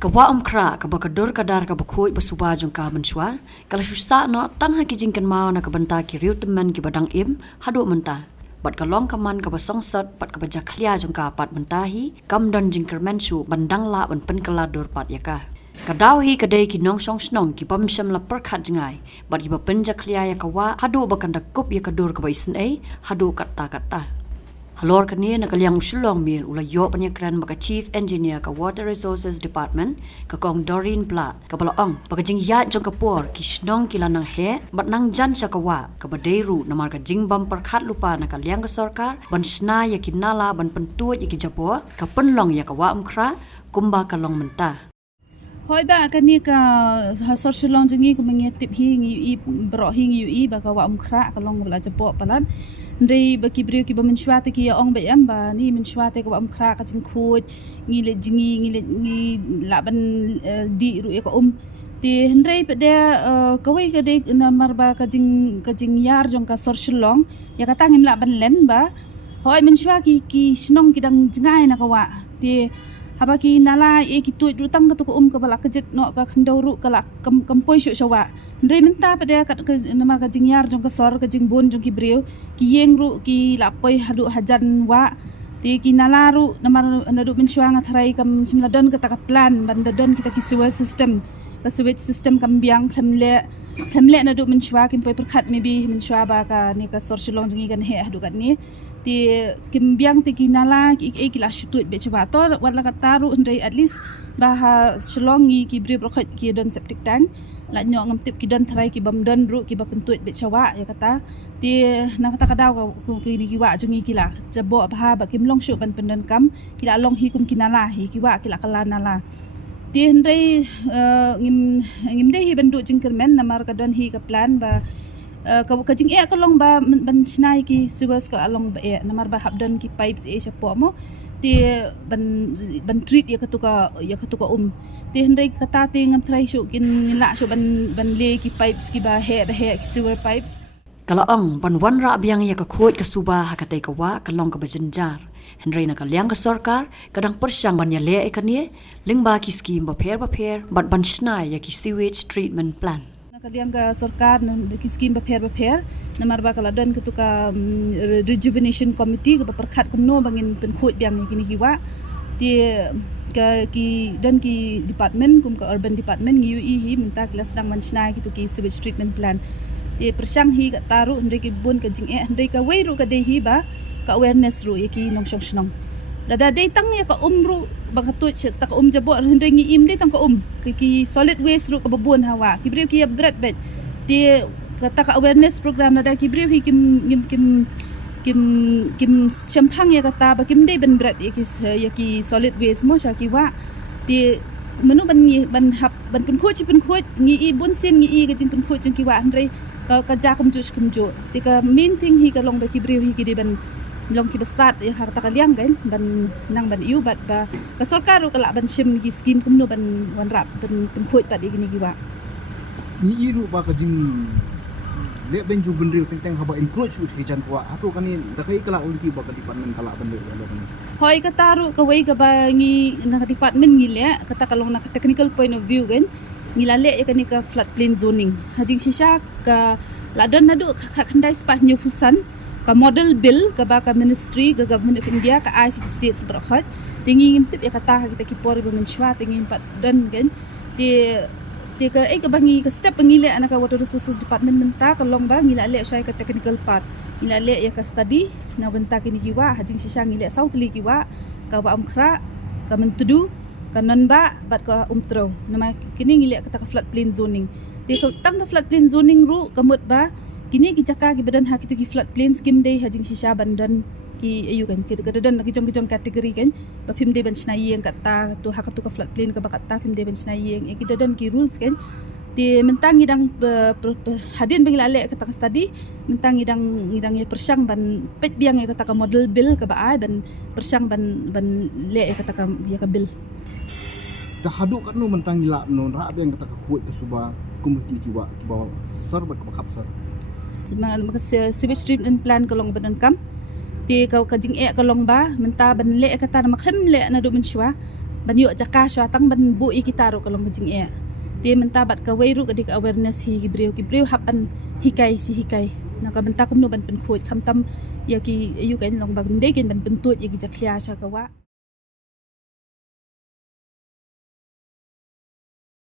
Kawa kra kabakadur kadar kabakui basuba jong ka menswa kala susa no tang ha kijingkan mau na kabanta ki riu teman ki badang im hadu menta bat kalong kaman ka basong sot pat ka bajak khlia jong ka pat mentahi kam don jingker mensu bandang la ban pen kala dor pat yaka kadau hi kadai ki nong song snong ki pam sham la perkhat jingai bat ki ba pen jak khlia ya kawa hadu bakan da kup ya kadur ka baisen ai hadu katta Halor kani na kalyang usulong mir ula yo panyakran maka Chief Engineer ka Water Resources Department ka kong Doreen Pla ka balaong pagajing ya jong kapor ki snong kila nang he bat nang jan sa kawa ka badeiru na marka jingbam perkhat lupa na kalyang ka sarkar ban sna ya kinala ban pentuat ya ki japo ka penlong ya kawa umkra kumba kalong menta Hoi ba kani ka hasor shilong jengi ku mengetip hi ngi i bro hi ngi i ba ka wa umkra kalong bela japo palan ndai ba ki brio ki ba menshwate ki ong ba yam ba ni menshwate ka wa umkra ka jing khoj ngi le jingi ngi la ban di ru e ka ti ndai pa de ka wei ka de na marba ka jing yar jong ka sor shilong ya ka tangim la ban len ba hoi menshwa ki shnong ki dang jingai na ka wa ti haba ki nala e ki tuit rutang ka tuku ka bala kejek no ka khandawru kala kampoi shu shawa ndre menta pada ka nama ka jingyar jong ka sor ka jingbon jong ki breu ki yeng ru ki lapoi hadu hajan wa ti ki nala ru nama nadu menshwa ngathrai kam simladon ka taka plan bandadon kita ki sewage system kam biang khamle nadu menshwa kin poi perkhat maybe menshwa ba ka ni ka sor shilong jingi kan he hadu kan ni ti kimbiang ti kinala ki la shutut be chwa to wala ka taru ndai at least ba ha shlongi ki bre prokhat ki don septic tank la nyong ngam tip ki don thrai ki bam don ru ki ba pentut be chwa ya kata ti na kata kadaw ka ki ni ki wa jungi ki la jabo ba ba kim long shu ban pendon kam ki la long hi kum kinala hi ki wa ki la kala nala ti ndai ngim dei hi bandu jingkermen namar ka don hi ka plan ba ka jing ka long ba ban snai ki sewers ka along ba namar ba habdon ki pipes chapo mo ti ban treat ya katuka ti hendai kata ti ngam try shu kin la shu ban le ki pipes ki ba he ki sewer pipes kalaong ban wan ra biang ya ka khot ka suba ha ka tai ka wa kalong ka bajanjar hendrai na kalyang ka sarkar kadang persyang ban ya le ekanie lingba ki scheme ba pher bat ban snai ya ki sewage treatment plan Kaliang ka sarkar ki scheme ba pher namar ba kala don ketuka rejuvenation committee ka perkhat kuno bangin penkhut biang kini kiwa ti ka ki don ki department kum ka urban department ngi hi minta kelas sedang mansnai ki tu ki sewage treatment plan ti persyang hi ka taru ndai ki bun ka jing ndai ka wei ru ka dei hi ba ka awareness ru ki nong shnong dada dei tang ya ka umru baka tu ta ka jabo hendai ngi im dei tang ka ki solid waste ru ka babun hawa ki bre ki bread bed ti kata ka awareness program dada ki bre hi kim champang ya kata ba kim dei ben bread ya ki solid waste mo sha ki wa ti menu ban pen khoj ngi i bun sin ngi i ka jing pen khoj jing ki wa hendai ka ja kum ju ti ka main thing hi ka long ba ki bre hi ki di ban long ki bestat ya harta kaliang kan ban nang ban iu bat ba ka sarkar kala ban shim ki scheme kumno ban wan rap ban khoj pat igini kiwa ni iru ba ka jing le ben ju bendril teng haba encroach us ki jan kwa ato kani dakai kala unti ba ka department kala bendril hoi ka taru ka wei ka ba ngi na department ngi le kata kalong na technical point of view kan ngi lale ya kani ka floodplain zoning hajing shisha ka ladon nadu khandai spa new husan ka model bill ka ba ka ministry ka government of India ka IC states berkhot tingin tip ya kata kita kipori ba menshwa tingin pat don kan ti ka ka bangi ka step ngile anaka water resources department menta ka long ba ngila le shay ka technical part ngila le ya ka study na benta kini kiwa hajing sisha ngile south li kiwa ka ba amkhra ka mentudu ka nanba bat ka umtro nama kini ngile kata ka floodplain zoning ti ka tang ka floodplain zoning ru kamut ba kini ki jaka ki badan hak itu ki floodplain scheme dei hajing shisha bandan ki ayu kan ki dadan ki jong kategori kan ba phim dei ban snai yang kata tu hak tu ka floodplain ka bakata phim dei ban snai yang ki dadan ki rules kan ti mentang idang hadin bangilale kata ka study mentang idang ya persyang ban pet biang ya kata ka model bill ka ba ban persyang ban le kata ka ya ka bill dah hadu kan nu mentang gila non ra yang kata ka khoi ka suba kum ki kiwa ki bawa sar ba ka kapsar sewage treatment plan kalong badan kam ti kau kajing kalong ba menta ban le kata na makhim le na do menshwa ban yo jaka swa tang ban bu I kita ro kalong kajing e te menta bat ka wei ru ka dik awareness hi gibreu hap an hikai si hikai na ka benta kum no ban pen khoi kham tam ya ki yu kan long bag de ken ban pen tut ya ki jaklia sha ka wa